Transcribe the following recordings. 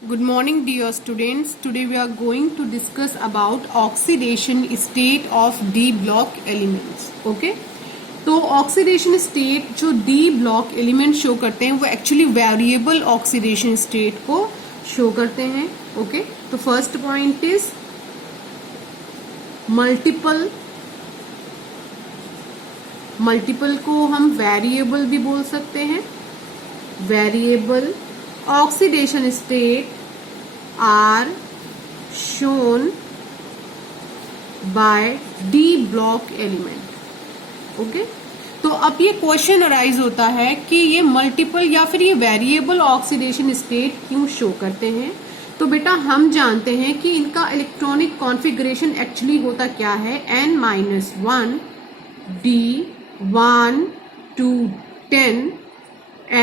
Good morning dear students. Today we are going to discuss about oxidation state of D block elements. Okay? तो oxidation state जो D block element show करते हैं वो actually variable oxidation state को show करते हैं. Okay तो first point is multiple को हम वेरिएबल भी बोल सकते हैं. Variable oxidation state are shown by D block element. Okay तो अब ये क्वेश्चन अराइज होता है कि ये मल्टीपल या फिर ये वेरिएबल ऑक्सीडेशन स्टेट क्यों शो करते हैं. तो बेटा हम जानते हैं कि इनका इलेक्ट्रॉनिक कॉन्फ़िगरेशन एक्चुअली होता क्या है, n-1 D1 to 10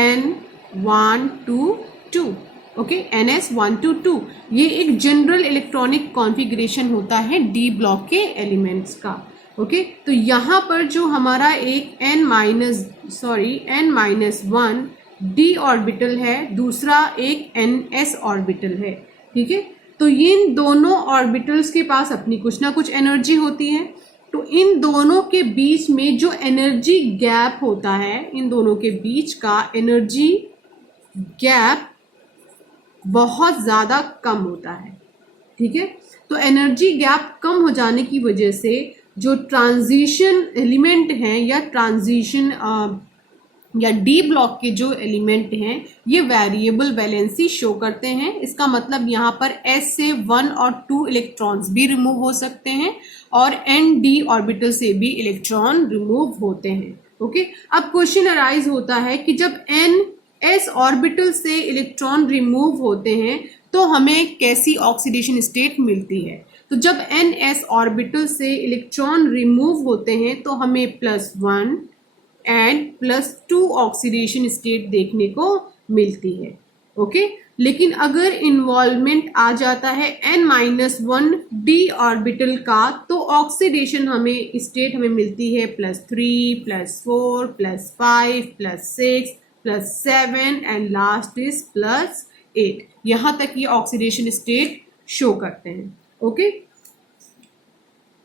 n1 to 2. Okay ns1 to 2 ये एक जनरल इलेक्ट्रॉनिक कॉन्फ़िगरेशन होता है डी ब्लॉक के एलिमेंट्स का. ओके तो यहाँ पर जो हमारा एक n-1 d ऑर्बिटल है, दूसरा एक ns ऑर्बिटल है. ठीक है तो इन दोनों ऑर्बिटल्स के पास अपनी कुछ ना कुछ एनर्जी होती है. तो इन दोनों के बीच में जो एनर्जी गैप होता है, इन दोनों के बीच का एनर्जी गैप बहुत ज्यादा कम होता है. ठीक है तो एनर्जी गैप कम हो जाने की वजह से जो ट्रांजिशन एलिमेंट हैं या ट्रांजिशन या डी ब्लॉक के जो एलिमेंट हैं ये वेरिएबल वैलेंसी शो करते हैं. इसका मतलब यहाँ पर s से 1 और 2 इलेक्ट्रॉन्स भी रिमूव हो सकते हैं और n-d ऑर्बिटल से भी इलेक्ट्रॉन रिमूव होते हैं. ओके अब क्वेश्चन अराइज होता है कि जब s ऑर्बिटल से इलेक्ट्रॉन रिमूव होते हैं तो हमें कैसी ऑक्सीडेशन स्टेट मिलती है. तो जब ns ऑर्बिटल से इलेक्ट्रॉन रिमूव होते हैं तो हमें +1 एंड +2 ऑक्सीडेशन स्टेट देखने को मिलती है. ओके लेकिन अगर इन्वॉल्वमेंट आ जाता है n-1 d ऑर्बिटल का तो ऑक्सीडेशन स्टेट हमें मिलती है +3 +4 +5 +6 +7 एंड लास्ट इज +8. यहां तक ये ऑक्सीडेशन स्टेट शो करते हैं. ओके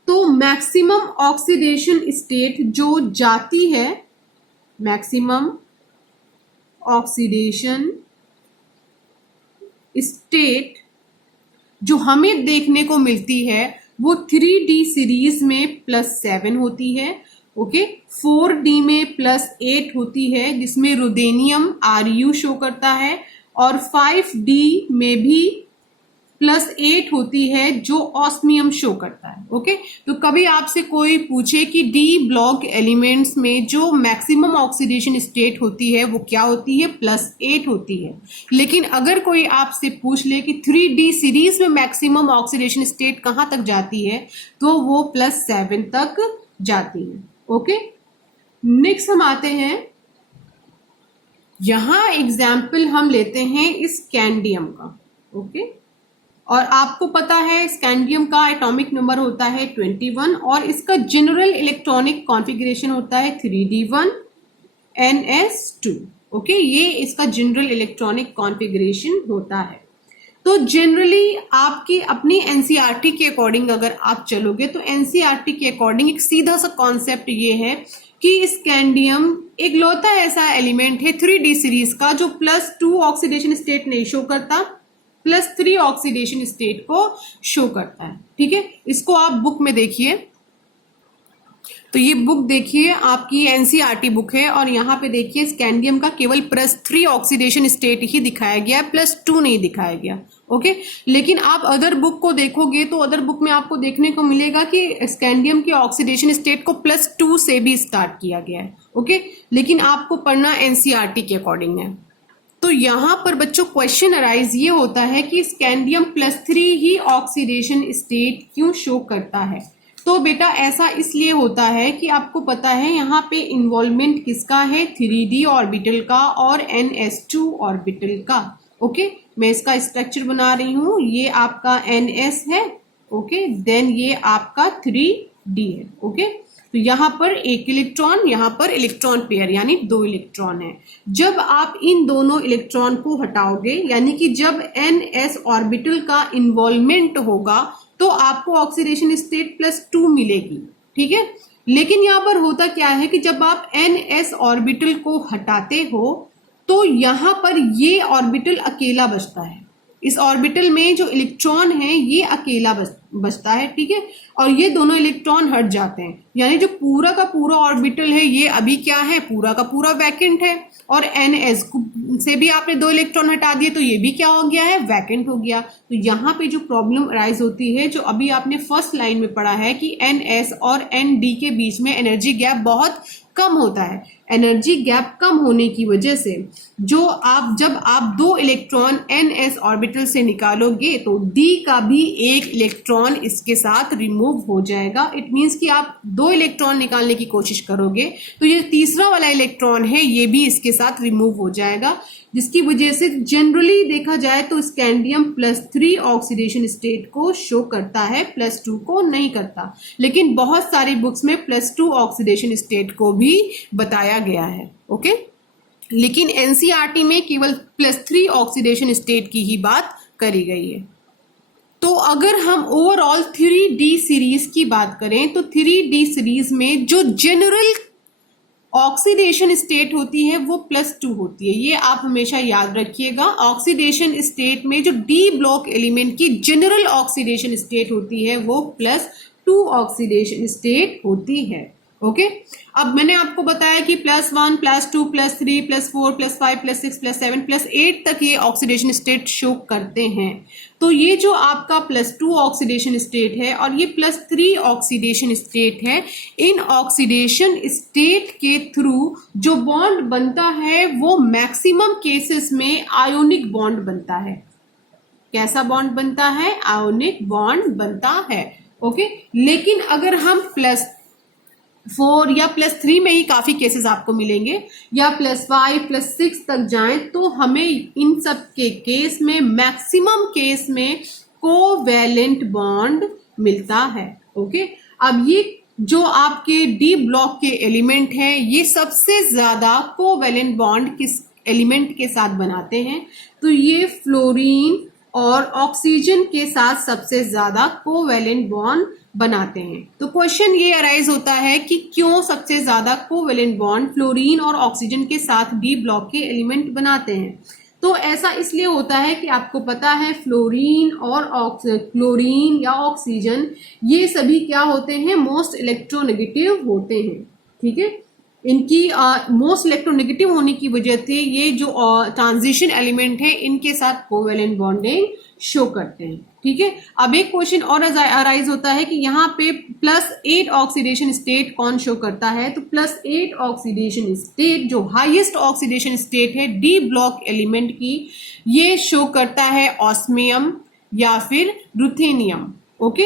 तो मैक्सिमम ऑक्सीडेशन स्टेट जो जाती है, मैक्सिमम ऑक्सीडेशन स्टेट जो हमें देखने को मिलती है वो 3D सीरीज में +7 होती है. ओके 4D में +8 होती है जिसमें रुदेनियम Ru शो करता है और 5D में भी +8 होती है जो ऑस्मियम शो करता है. ओके तो कभी आपसे कोई पूछे कि डी ब्लॉक एलिमेंट्स में जो मैक्सिमम ऑक्सीडेशन स्टेट होती है वो क्या होती है, +8 होती है. लेकिन अगर कोई आपसे पूछ ले कि 3D सीरीज में मैक्सिमम ऑक्सीडेशन स्टेट कहाँ तक जाती है तो वो +7 तक जाती है. ओके नेक्स्ट हम आते हैं, यहां एग्जाम्पल हम लेते हैं स्कैंडियम का. ओके और आपको पता है स्कैंडियम का एटॉमिक नंबर होता है 21 और इसका जनरल इलेक्ट्रॉनिक कॉन्फ़िगरेशन होता है 3d1 ns2. ओके ये इसका जनरल इलेक्ट्रॉनिक कॉन्फ़िगरेशन होता है. तो जनरली आपकी अपनी एनसीईआरटी के अकॉर्डिंग अगर आप चलोगे तो एनसीईआरटी के अकॉर्डिंग एक सीधा सा कॉन्सेप्ट ये है कि स्कैंडियम एक लौता ऐसा एलिमेंट है 3D सीरीज का जो +2 ऑक्सीडेशन स्टेट नहीं शो करता, +3 ऑक्सीडेशन स्टेट को शो करता है. ठीक है इसको आप बुक में देखिए. तो ये बुक देखिए आपकी एनसीईआरटी बुक है और यहाँ पे देखिए स्कैंडियम का केवल +3 ऑक्सीडेशन स्टेट ही दिखाया गया है, +2 नहीं दिखाया गया. ओके लेकिन आप अदर बुक को देखोगे तो अदर बुक में आपको देखने को मिलेगा कि स्कैंडियम के ऑक्सीडेशन स्टेट को +2 से भी स्टार्ट किया गया है. ओके लेकिन आपको पढ़ना एनसीईआरटी के अकॉर्डिंग है. तो यहाँ पर बच्चों क्वेश्चन अराइज ये होता है कि स्कैंडियम +3 ही ऑक्सीडेशन स्टेट क्यों शो करता है. तो बेटा ऐसा इसलिए होता है कि आपको पता है यहाँ पे इन्वॉल्वमेंट किसका है, 3D ऑर्बिटल का और ns2 ऑर्बिटल का. ओके मैं इसका स्ट्रक्चर बना रही हूँ, ये आपका ns है. ओके देन ये आपका 3D है. ओके तो यहाँ पर एक इलेक्ट्रॉन, यहाँ पर इलेक्ट्रॉन पेयर यानी 2 इलेक्ट्रॉन है। जब आप इन दोनों इलेक्ट्रॉन को हटाओगे यानी कि जब ns ऑर्बिटल का इन्वॉल्वमेंट होगा तो आपको ऑक्सीडेशन स्टेट +2 मिलेगी, ठीक है। लेकिन यहाँ पर होता क्या है कि जब आप ns ऑर्बिटल को हटाते हो तो यहाँ पर ये ऑर्बिटल अकेला बचता है। इस ऑर्बिटल में जो इलेक्ट्रॉन है ये अकेला बचता है, ठीक है, और ये दोनों इलेक्ट्रॉन हट जाते हैं। यानी जो पूरा का पूरा ऑर्बिटल है ये अभी क्या है, पूरा का पूरा वैकेंट है। और ns से भी आपने 2 इलेक्ट्रॉन हटा दिए तो ये भी क्या हो गया है, वैकेंट हो गया। तो यहाँ पे जो प्रॉब्लम अराइज होती है, जो अभी आपने फर्स्ट लाइन में पढ़ा है कि ns और nd के बीच में एनर्जी गैप बहुत कम होता है। एनर्जी गैप कम होने की वजह से जब आप 2 इलेक्ट्रॉन ns ऑर्बिटल से निकालोगे तो d का भी एक इलेक्ट्रॉन इसके साथ रिमूव हो जाएगा। इट मीन्स कि आप 2 इलेक्ट्रॉन निकालने की कोशिश करोगे तो ये तीसरा वाला इलेक्ट्रॉन है ये भी इसके साथ रिमूव हो जाएगा, जिसकी वजह से जनरली देखा जाए तो स्कैंडियम +3 ऑक्सीडेशन स्टेट को शो करता है, +2 को नहीं करता। लेकिन बहुत सारी बुक्स में +2 ऑक्सीडेशन स्टेट को भी बताया गया है, ओके। लेकिन एनसीईआरटी में केवल +3 ऑक्सीडेशन स्टेट की ही बात करी गई है। तो अगर हम ओवरऑल 3D सीरीज की बात करें तो 3D सीरीज में जो जनरल ऑक्सीडेशन स्टेट होती है वो +2 होती है। ये आप हमेशा याद रखिएगा। ऑक्सीडेशन स्टेट में जो डी ब्लॉक एलिमेंट की जनरल ऑक्सीडेशन स्टेट होती है वो +2 ऑक्सीडेशन स्टेट होती है, ओके। अब मैंने आपको बताया कि +1, +2, +3, +4, +5, +6, +7, +8 तक ये ऑक्सीडेशन स्टेट शो करते हैं। तो ये जो आपका +2 ऑक्सीडेशन स्टेट है और ये +3 ऑक्सीडेशन स्टेट है, इन ऑक्सीडेशन स्टेट के थ्रू जो बॉन्ड बनता है वो मैक्सिमम केसेस में आयोनिक बॉन्ड बनता है। कैसा बॉन्ड बनता है, आयोनिक बॉन्ड बनता है, ओके। लेकिन अगर हम +4 या +3 में ही काफी केसेस आपको मिलेंगे या +5, +6 तक जाएं तो हमें इन सब के केस में मैक्सिमम केस में कोवैलेंट बॉन्ड मिलता है, ओके। अब ये जो आपके डी ब्लॉक के एलिमेंट हैं ये सबसे ज्यादा कोवैलेंट बॉन्ड किस एलिमेंट के साथ बनाते हैं, तो ये फ्लोरीन और ऑक्सीजन के साथ सबसे ज्यादा कोवैलेंट बॉन्ड बनाते हैं। तो क्वेश्चन ये अराइज होता है कि क्यों सबसे ज्यादा कोवैलेंट बॉन्ड फ्लोरीन और ऑक्सीजन के साथ डी ब्लॉक के एलिमेंट बनाते हैं। तो ऐसा इसलिए होता है कि आपको पता है क्लोरीन या ऑक्सीजन ये सभी क्या होते हैं, मोस्ट इलेक्ट्रोनेगेटिव होते हैं, ठीक है। इनकी मोस्ट इलेक्ट्रोनेगेटिव होने की वजह से ये जो ट्रांजिशन एलिमेंट है इनके साथ कोवैलेंट बॉन्डिंग शो करते हैं, ठीक है। अब एक क्वेश्चन और अराइज होता है कि यहाँ पे +8 ऑक्सीडेशन स्टेट कौन शो करता है, तो +8 ऑक्सीडेशन स्टेट जो हाईएस्ट ऑक्सीडेशन स्टेट है डी ब्लॉक एलिमेंट की, ये शो करता है ऑस्मियम या फिर रुथेनियम, ओके।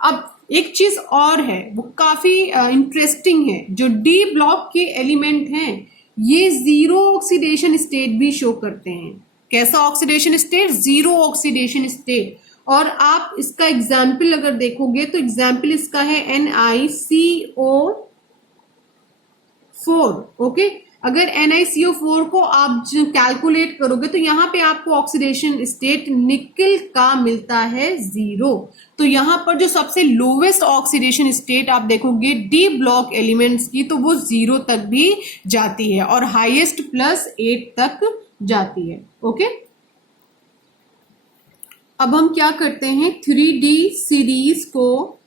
अब एक चीज और है वो काफी इंटरेस्टिंग है, जो डी ब्लॉक के एलिमेंट हैं ये 0 ऑक्सीडेशन स्टेट भी शो करते हैं। कैसा ऑक्सीडेशन स्टेट, 0 ऑक्सीडेशन स्टेट। और आप इसका एग्जाम्पल अगर देखोगे तो एग्जाम्पल इसका है NiCO4, ओके। अगर NiCO4 को आप कैलकुलेट करोगे तो यहाँ पे आपको ऑक्सीडेशन स्टेट निकल का मिलता है 0। तो यहाँ पर जो सबसे लोवेस्ट ऑक्सीडेशन स्टेट आप देखोगे डी ब्लॉक एलिमेंट्स की तो वो 0 तक भी जाती है और हाईएस्ट +8 तक जाती है, ओके। अब हम क्या करते हैं, 3D सीरीज को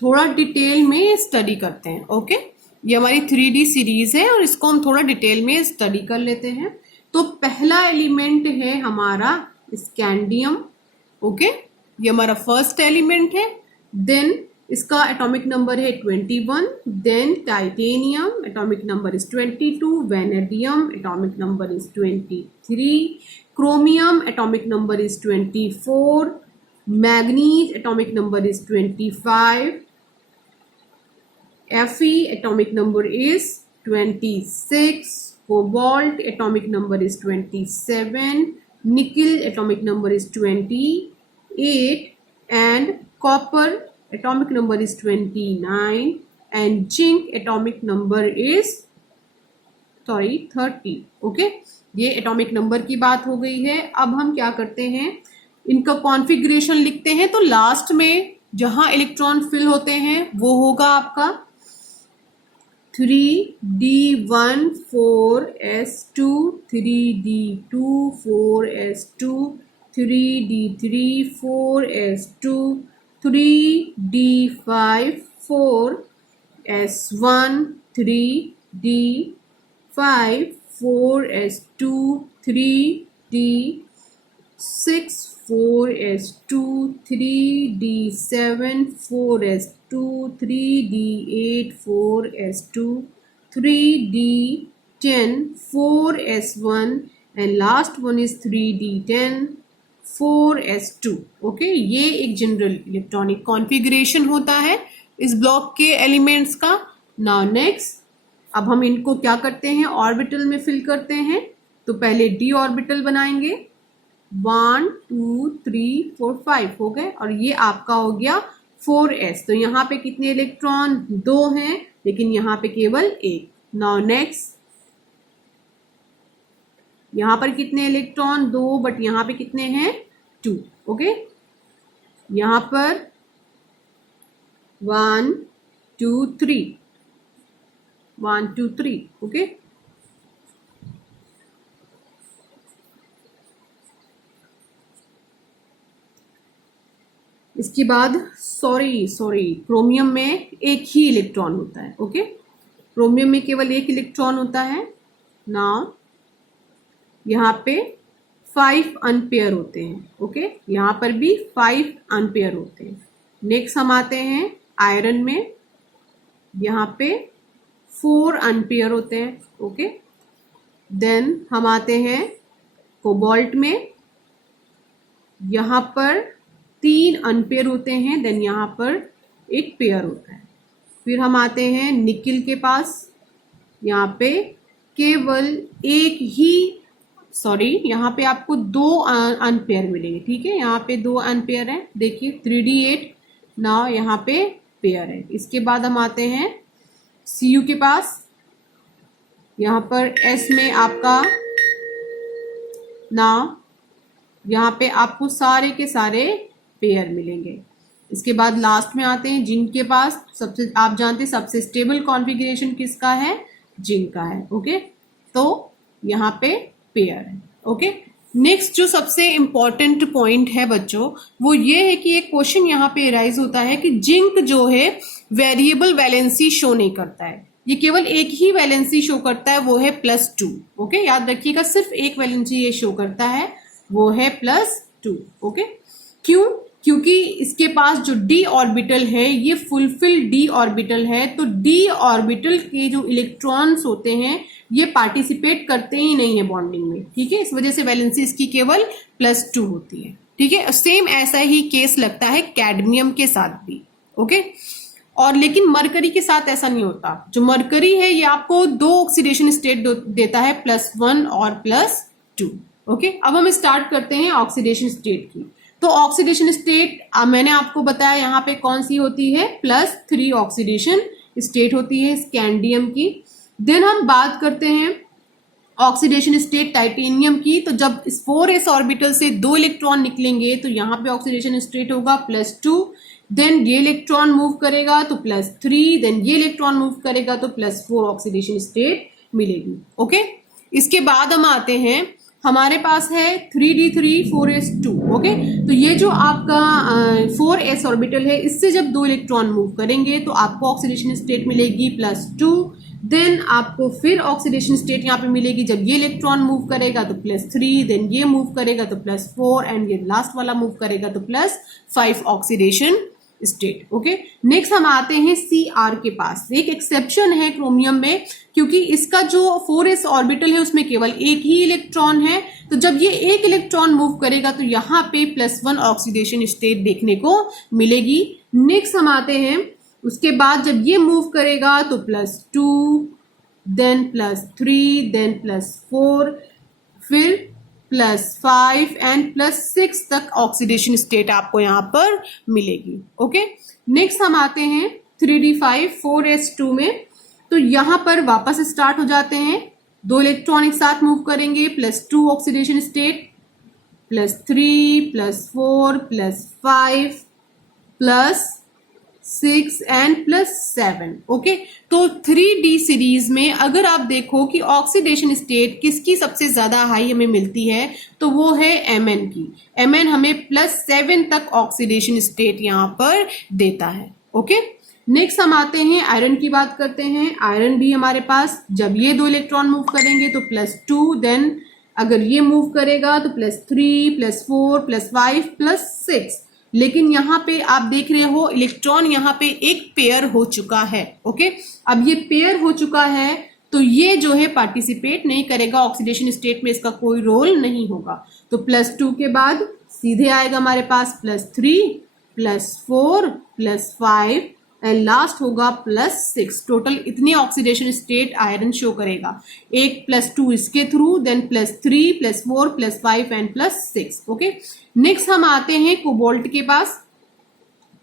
थोड़ा डिटेल में स्टडी करते हैं, ओके। ये हमारी 3D सीरीज है और इसको हम थोड़ा डिटेल में स्टडी कर लेते हैं। तो पहला एलिमेंट है हमारा स्कैंडियम, ओके। ये हमारा फर्स्ट एलिमेंट है। देन इसका एटॉमिक नंबर है 21। Then titanium atomic number is 22। Vanadium atomic number is 23। Chromium atomic number is 24, manganese atomic number is 25, Fe atomic number is 26, cobalt atomic number is 27, nickel atomic number is 28, and copper atomic number is 29, and zinc atomic number is 30. Okay, ये atomic number की बात हो गई है। अब हम क्या करते हैं, इनका कॉन्फ़िगरेशन लिखते हैं। तो लास्ट में जहां इलेक्ट्रॉन फिल होते हैं वो होगा आपका 3d1 4s2 3d2 4s2 3d3 4s2 3d5 4s1 3d5 4s2 3d6 4s2 3d7 4s2 3d8 4s2 3d10 4s1 and last one is 3d10 4s2. Okay, ये एक जनरल इलेक्ट्रॉनिक कॉन्फ़िगरेशन होता है इस ब्लॉक के एलिमेंट्स का। नाउ नेक्स्ट, अब हम इनको क्या करते हैं, ऑर्बिटल में फिल करते हैं। तो पहले डी ऑर्बिटल बनाएंगे, 1 2 3 4 5 हो गए, और ये आपका हो गया 4s। तो यहाँ पे कितने इलेक्ट्रॉन, 2 हैं, लेकिन यहाँ पे केवल 1। नाउ नेक्स्ट, यहाँ पर कितने इलेक्ट्रॉन, 2, बट यहाँ पे कितने हैं, 2। ओके, यहाँ पर 1 2 3 1 2 3। ओके, इसके बाद सॉरी क्रोमियम में एक ही इलेक्ट्रॉन होता है। ओके, क्रोमियम में केवल एक इलेक्ट्रॉन होता है। नाउ यहाँ पे 5 अनपेयर होते हैं। ओके, यहाँ पर भी 5 अनपेयर होते हैं। नेक्स्ट हम आते हैं आयरन में, यहाँ पे 4 अनपेयर होते हैं। ओके, देन हम आते हैं कोबाल्ट में, यहाँ पर 3 अनपेयर होते हैं, देन यहाँ पर एक पेयर होता है। फिर हम आते हैं निकिल के पास, यहाँ पे केवल एक ही, यहाँ पे आपको 2 अनपेयर मिलेंगे। ठीक है, यहाँ पे 2 अनपेयर है, देखिए 3d8। नाउ यहाँ पे पेयर है। इसके बाद हम आते हैं Cu के पास, यहाँ पर S में आपका, नाउ यहाँ पे आपको सारे के सारे पेयर मिलेंगे। इसके बाद लास्ट में आते हैं जिंक के पास। सबसे, आप जानते हैं सबसे स्टेबल कॉन्फ़िगरेशन किसका है, जिंक का है। ओके, तो यहाँ पे पेयर है। ओके, नेक्स्ट जो सबसे इंपॉर्टेंट पॉइंट है बच्चों, वो ये है कि एक क्वेश्चन यहाँ पे राइज होता है कि जिंक जो है वेरिएबल वैलेंसी शो नहीं करता है, ये केवल एक ही वैलेंसी शो करता है, वो है +2। ओके, याद रखिएगा, सिर्फ एक वैलेंसी ये शो करता है, वो है +2। ओके, क्यों, क्योंकि इसके पास जो d ऑर्बिटल है ये फुलफिल d ऑर्बिटल है। तो d ऑर्बिटल के जो इलेक्ट्रॉन्स होते हैं ये पार्टिसिपेट करते ही नहीं है बॉन्डिंग में। ठीक है, इस वजह से वैलेंसी इसकी केवल +2 होती है। ठीक है, सेम ऐसा ही केस लगता है कैडमियम के साथ भी। ओके, और लेकिन मरकरी के साथ ऐसा नहीं होता। जो मरकरी है ये आपको 2 ऑक्सीडेशन स्टेट देता है, +1 और +2। ओके, अब हम स्टार्ट करते हैं ऑक्सीडेशन स्टेट की। तो ऑक्सीडेशन स्टेट मैंने आपको बताया यहाँ पे कौन सी होती है, +3 ऑक्सीडेशन स्टेट होती है स्कैंडियम की। देन हम बात करते हैं ऑक्सीडेशन स्टेट टाइटेनियम की। तो जब इस 4s ऑर्बिटल से 2 इलेक्ट्रॉन निकलेंगे तो यहाँ पे ऑक्सीडेशन स्टेट होगा +2। देन ये इलेक्ट्रॉन मूव करेगा तो +3, देन ये इलेक्ट्रॉन मूव करेगा तो +4 ऑक्सीडेशन स्टेट मिलेगी। ओके, इसके बाद हम आते हैं, हमारे पास है 3d3 4s2। ओके, तो ये जो आपका 4s ऑर्बिटल है, इससे जब 2 इलेक्ट्रॉन मूव करेंगे तो आपको ऑक्सीडेशन स्टेट मिलेगी +2। देन आपको फिर ऑक्सीडेशन स्टेट यहाँ पे मिलेगी जब ये इलेक्ट्रॉन मूव करेगा तो +3, देन ये मूव करेगा तो +4, एंड ये लास्ट वाला मूव करेगा तो +5 ऑक्सीडेशन स्टेट। ओके, नेक्स्ट हम आते हैं Cr के पास। एक एक्सेप्शन है क्रोमियम में, क्योंकि इसका जो 4s ऑर्बिटल है उसमें केवल एक ही इलेक्ट्रॉन है। तो जब ये एक इलेक्ट्रॉन मूव करेगा तो यहाँ पे +1 ऑक्सीडेशन स्टेट देखने को मिलेगी। नेक्स्ट हम आते हैं, उसके बाद जब ये मूव करेगा तो +2, देन +3, देन +4, फिर +5 एंड +6 तक ऑक्सीडेशन स्टेट आपको यहाँ पर मिलेगी। ओके, नेक्स्ट हम आते हैं 3d5 4s2 में, तो यहाँ पर वापस स्टार्ट हो जाते हैं, 2 इलेक्ट्रॉन एक साथ मूव करेंगे, +2 ऑक्सीडेशन स्टेट, +3 +4 +5 +6 एंड +7। ओके, तो 3d सीरीज में अगर आप देखो कि ऑक्सीडेशन स्टेट किसकी सबसे ज्यादा हाई हमें मिलती है, तो वो है Mn की। Mn हमें +7 तक ऑक्सीडेशन स्टेट यहाँ पर देता है। ओके, नेक्स्ट हम आते हैं आयरन की बात करते हैं। आयरन भी हमारे पास जब ये 2 इलेक्ट्रॉन मूव करेंगे तो +2, देन अगर ये मूव करेगा तो +3 +4 +5 +6। लेकिन यहाँ पे आप देख रहे हो इलेक्ट्रॉन यहाँ पे एक पेयर हो चुका है। ओके, अब ये पेयर हो चुका है तो ये जो है पार्टिसिपेट नहीं करेगा ऑक्सीडेशन स्टेट में, इसका कोई रोल नहीं होगा। तो +2 के बाद सीधे आएगा हमारे पास +3 +4 +5 एंड लास्ट होगा +6। टोटल इतने ऑक्सीडेशन स्टेट आयरन शो करेगा, एक +2 इसके through, then +3 +4 +5 and +6। Okay, next हम आते हैं कोबाल्ट के पास।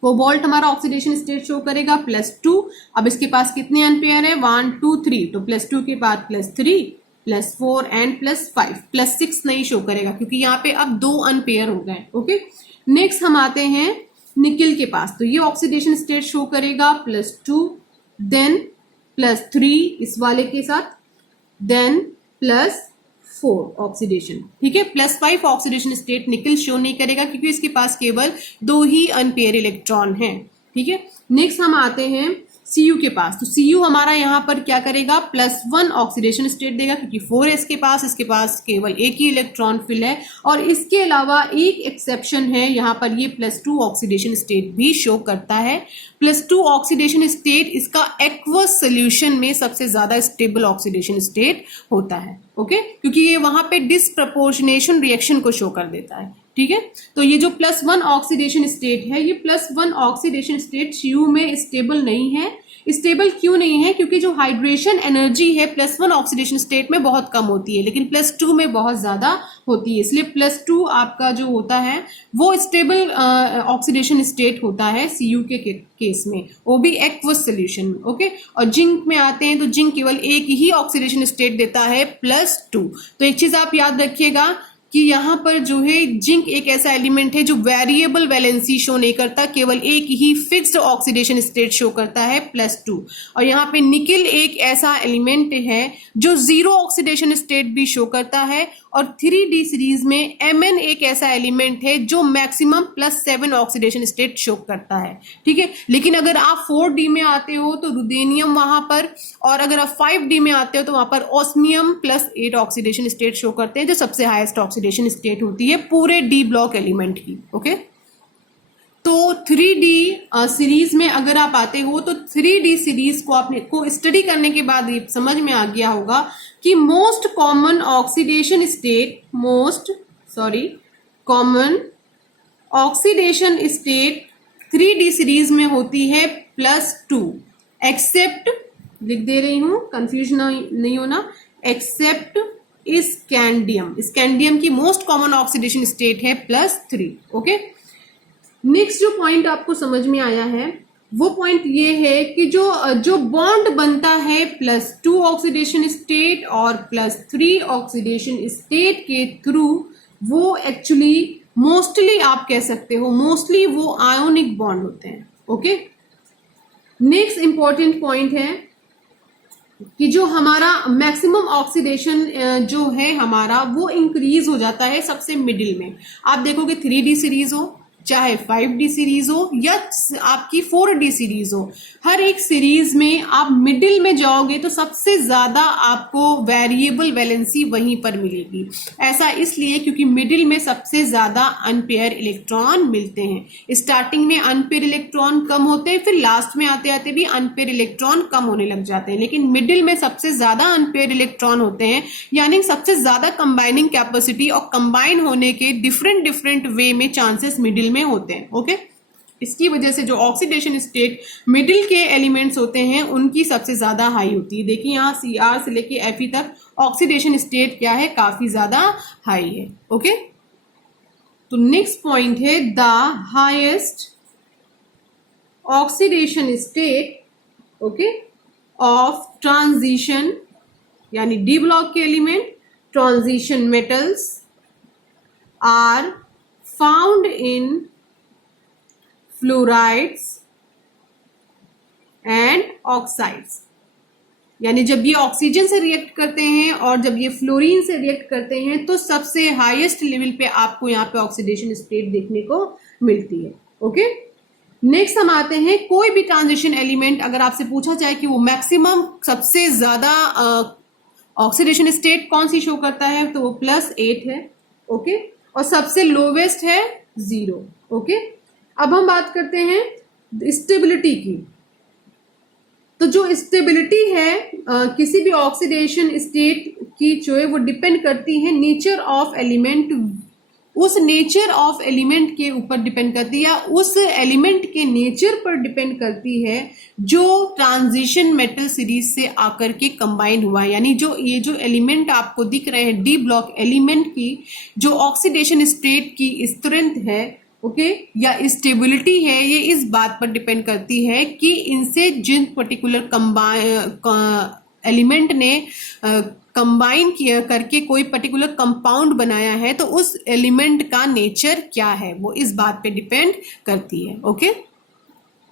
कोबाल्ट हमारा ऑक्सीडेशन स्टेट शो करेगा +2। अब इसके पास कितने अनपेयर है, 1 2 3, तो +2 के बाद +3 +4 एंड +5, +6 नहीं शो करेगा क्योंकि यहाँ पे अब 2 अनपेयर हो गए। ओके, नेक्स्ट हम आते हैं निकिल के पास, तो ये ऑक्सीडेशन स्टेट शो करेगा +2, देन +3 इस वाले के साथ, देन +4 ऑक्सीडेशन। ठीक है, +5 ऑक्सीडेशन स्टेट निकिल शो नहीं करेगा क्योंकि इसके पास केवल 2 ही अनपेयर इलेक्ट्रॉन हैं। ठीक है, नेक्स्ट हम आते हैं Cu के पास, तो Cu हमारा यहाँ पर क्या करेगा, +1 ऑक्सीडेशन स्टेट देगा क्योंकि 4s के पास इसके पास केवल एक ही इलेक्ट्रॉन फिल है, और इसके अलावा एक एक्सेप्शन है, यहाँ पर ये +2 ऑक्सीडेशन स्टेट भी शो करता है। +2 ऑक्सीडेशन स्टेट इसका एक्वस सोल्यूशन में सबसे ज्यादा स्टेबल ऑक्सीडेशन स्टेट होता है। ओके, क्योंकि ये वहां पे डिसप्रपोर्शनेशन रिएक्शन को शो कर देता है। ठीक है, तो ये जो +1 ऑक्सीडेशन स्टेट है, ये +1 ऑक्सीडेशन स्टेट Cu में स्टेबल नहीं है। स्टेबल क्यों नहीं है, क्योंकि जो हाइड्रेशन एनर्जी है +1 ऑक्सीडेशन स्टेट में बहुत कम होती है, लेकिन +2 में बहुत ज्यादा होती है, इसलिए +2 आपका जो होता है वो स्टेबल ऑक्सीडेशन स्टेट होता है Cu के केस में, वो भी एक्वस सोल्यूशन में। ओके, और जिंक में आते हैं तो जिंक केवल एक ही ऑक्सीडेशन स्टेट देता है +2। तो एक चीज आप याद रखिएगा कि यहाँ पर जो है जिंक एक ऐसा एलिमेंट है जो वेरिएबल वैलेंसी शो नहीं करता, केवल एक ही फिक्स्ड ऑक्सीडेशन स्टेट शो करता है +2। और यहाँ पे निकिल एक ऐसा एलिमेंट है जो 0 ऑक्सीडेशन स्टेट भी शो करता है, और 3d सीरीज में Mn एक ऐसा एलिमेंट है जो मैक्सिमम +7 ऑक्सीडेशन स्टेट शो करता है। ठीक है, लेकिन अगर आप 4d में आते हो तो रुदेनियम वहां पर, और अगर आप 5d में आते हो तो वहां पर ऑस्मियम +8 ऑक्सीडेशन स्टेट शो करते हैं, जो सबसे हाईएस्ट ऑक्सीडेशन स्टेट होती है पूरे d ब्लॉक एलिमेंट की। ओके, तो 3d सीरीज में अगर आप आते हो तो 3d सीरीज को आपने को स्टडी करने के बाद ये समझ में आ गया होगा कि most common oxidation state 3d series में होती है +2, एक्सेप्ट, लिख दे रही हूं कंफ्यूजन नहीं होना, एक्सेप्ट स्कैंडियम की मोस्ट कॉमन ऑक्सीडेशन स्टेट है +3। ओके, नेक्स्ट जो पॉइंट आपको समझ में आया है वो पॉइंट ये है कि जो बॉन्ड बनता है +2 ऑक्सीडेशन स्टेट और +3 ऑक्सीडेशन स्टेट के थ्रू, वो एक्चुअली मोस्टली आप कह सकते हो मोस्टली वो आयोनिक बॉन्ड होते हैं। ओके, नेक्स्ट इंपॉर्टेंट पॉइंट है कि जो हमारा मैक्सिमम ऑक्सीडेशन जो है हमारा वो इंक्रीज हो जाता है सबसे मिडिल में। आप देखोगे 3d सीरीज हो, चाहे 5d सीरीज हो या आपकी 4d सीरीज हो, हर एक सीरीज में आप मिडिल में जाओगे तो सबसे ज्यादा आपको वेरिएबल वैलेंसी वहीं पर मिलेगी। ऐसा इसलिए क्योंकि मिडिल में सबसे ज्यादा अनपेयर इलेक्ट्रॉन मिलते हैं। स्टार्टिंग में अनपेयर इलेक्ट्रॉन कम होते हैं, फिर लास्ट में आते आते भी अनपेयर इलेक्ट्रॉन कम होने लग जाते हैं, लेकिन मिडिल में सबसे ज्यादा अनपेयर इलेक्ट्रॉन होते हैं, यानी सबसे ज्यादा कंबाइनिंग कैपेसिटी और कंबाइन होने के डिफरेंट वे में चांसेस मिडिल में होते हैं। ओके, इसकी वजह से जो ऑक्सीडेशन स्टेट मिडिल के एलिमेंट्स होते हैं उनकी सबसे ज्यादा हाई होती है। देखिए यहाँ Cr से लेके Fe तक ऑक्सीडेशन स्टेट क्या है, काफी ज्यादा हाई है। ओके, तो नेक्स्ट पॉइंट है the highest oxidation state, okay, of transition यानी डी ब्लॉक के element, transition metals are found in fluorides and oxides. यानी जब ये ऑक्सीजन से रिएक्ट करते हैं और जब ये फ्लोरीन से रिएक्ट करते हैं तो सबसे हाईएस्ट लेवल पे आपको यहाँ पे ऑक्सीडेशन स्टेट देखने को मिलती है। ओके, नेक्स्ट हम आते हैं कोई भी ट्रांजिशन एलिमेंट अगर आपसे पूछा जाए कि वो मैक्सिमम सबसे ज्यादा ऑक्सीडेशन स्टेट कौन सी शो करता है तो वो +8 है। ओके, और सबसे लोवेस्ट है 0। ओके, अब हम बात करते हैं स्टेबिलिटी की। तो जो स्टेबिलिटी है किसी भी ऑक्सीडेशन स्टेट की जो है वो डिपेंड करती है नेचर ऑफ एलिमेंट, उस नेचर ऑफ एलिमेंट के ऊपर डिपेंड करती है या उस एलिमेंट के नेचर पर डिपेंड करती है जो ट्रांजिशन मेटल सीरीज से आकर के कंबाइन हुआ है। यानी जो ये जो एलिमेंट आपको दिख रहे हैं डी ब्लॉक एलिमेंट की जो ऑक्सीडेशन स्टेट की स्ट्रेंथ है, ओके, या स्टेबिलिटी है, ये इस बात पर डिपेंड करती है कि इनसे जिन पर्टिकुलर एलिमेंट ने कंबाइन किया करके कोई पर्टिकुलर कंपाउंड बनाया है तो उस एलिमेंट का नेचर क्या है वो इस बात पे डिपेंड करती है। ओके,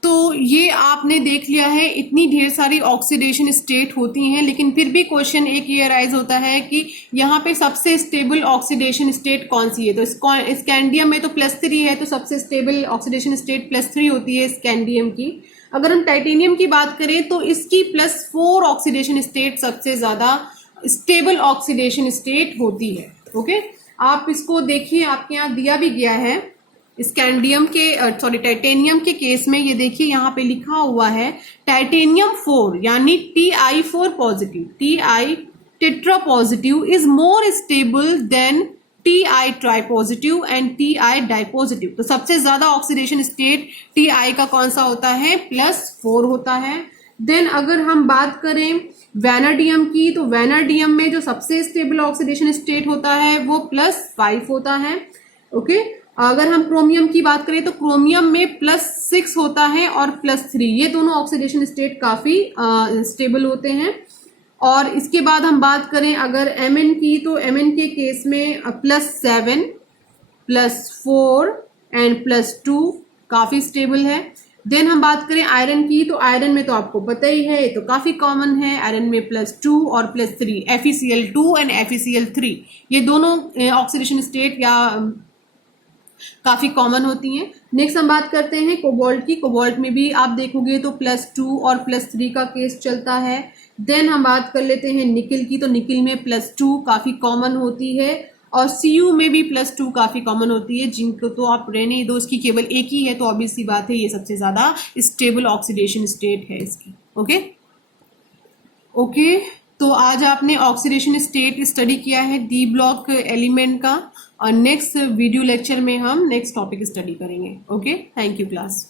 तो ये आपने देख लिया है, इतनी ढेर सारी ऑक्सीडेशन स्टेट होती हैं, लेकिन फिर भी क्वेश्चन एक ये राइज होता है कि यहाँ पे सबसे स्टेबल ऑक्सीडेशन स्टेट कौन सी है। तो स्कैंडियम में तो +3 है, तो सबसे स्टेबल ऑक्सीडेशन स्टेट +3 होती है स्कैंडियम की। अगर हम टाइटेनियम की बात करें तो इसकी +4 ऑक्सीडेशन स्टेट सबसे ज्यादा स्टेबल ऑक्सीडेशन स्टेट होती है। ओके, आप इसको देखिए, आपके यहाँ दिया भी गया है स्कैंडियम के टाइटेनियम के केस में। ये देखिए यहाँ पे लिखा हुआ है टाइटेनियम 4 यानी Ti4 positive, Ti tetra positive is more stable than Ti tri positive and Ti di positive. तो सबसे ज्यादा ऑक्सीडेशन स्टेट Ti का कौन सा होता है, +4 होता है। देन अगर हम बात करें वैनाडियम की तो वैनाडियम में जो सबसे स्टेबल ऑक्सीडेशन स्टेट होता है वो +5 होता है। ओके, अगर हम क्रोमियम की बात करें तो क्रोमियम में +6 होता है और +3, ये दोनों ऑक्सीडेशन स्टेट काफी स्टेबल होते हैं। और इसके बाद हम बात करें अगर Mn की तो Mn के केस में +7, +4 एंड +2 काफी स्टेबल है। देन हम बात करें आयरन की तो आयरन में तो आपको पता ही है, ये तो काफी कॉमन है, आयरन में +2 और +3, FeCl2 एंड FeCl3 ये दोनों ऑक्सीडेशन स्टेट या काफी कॉमन होती हैं। नेक्स्ट हम बात करते हैं कोबाल्ट की। कोबाल्ट में भी आप देखोगे तो +2 और +3 का केस चलता है। देन हम बात कर लेते हैं निकिल की, तो निकिल में +2 काफी कॉमन होती है और Cu में भी +2 काफी कॉमन होती है। जिंक तो आप रहने दो, इसकी केवल एक ही है तो ऑब्वियस सी बात है ये सबसे ज्यादा स्टेबल ऑक्सीडेशन स्टेट है इसकी। ओके ओके, तो आज आपने ऑक्सीडेशन स्टेट स्टडी किया है डी ब्लॉक एलिमेंट का, और नेक्स्ट वीडियो लेक्चर में हम नेक्स्ट टॉपिक स्टडी करेंगे। Okay, thank you class.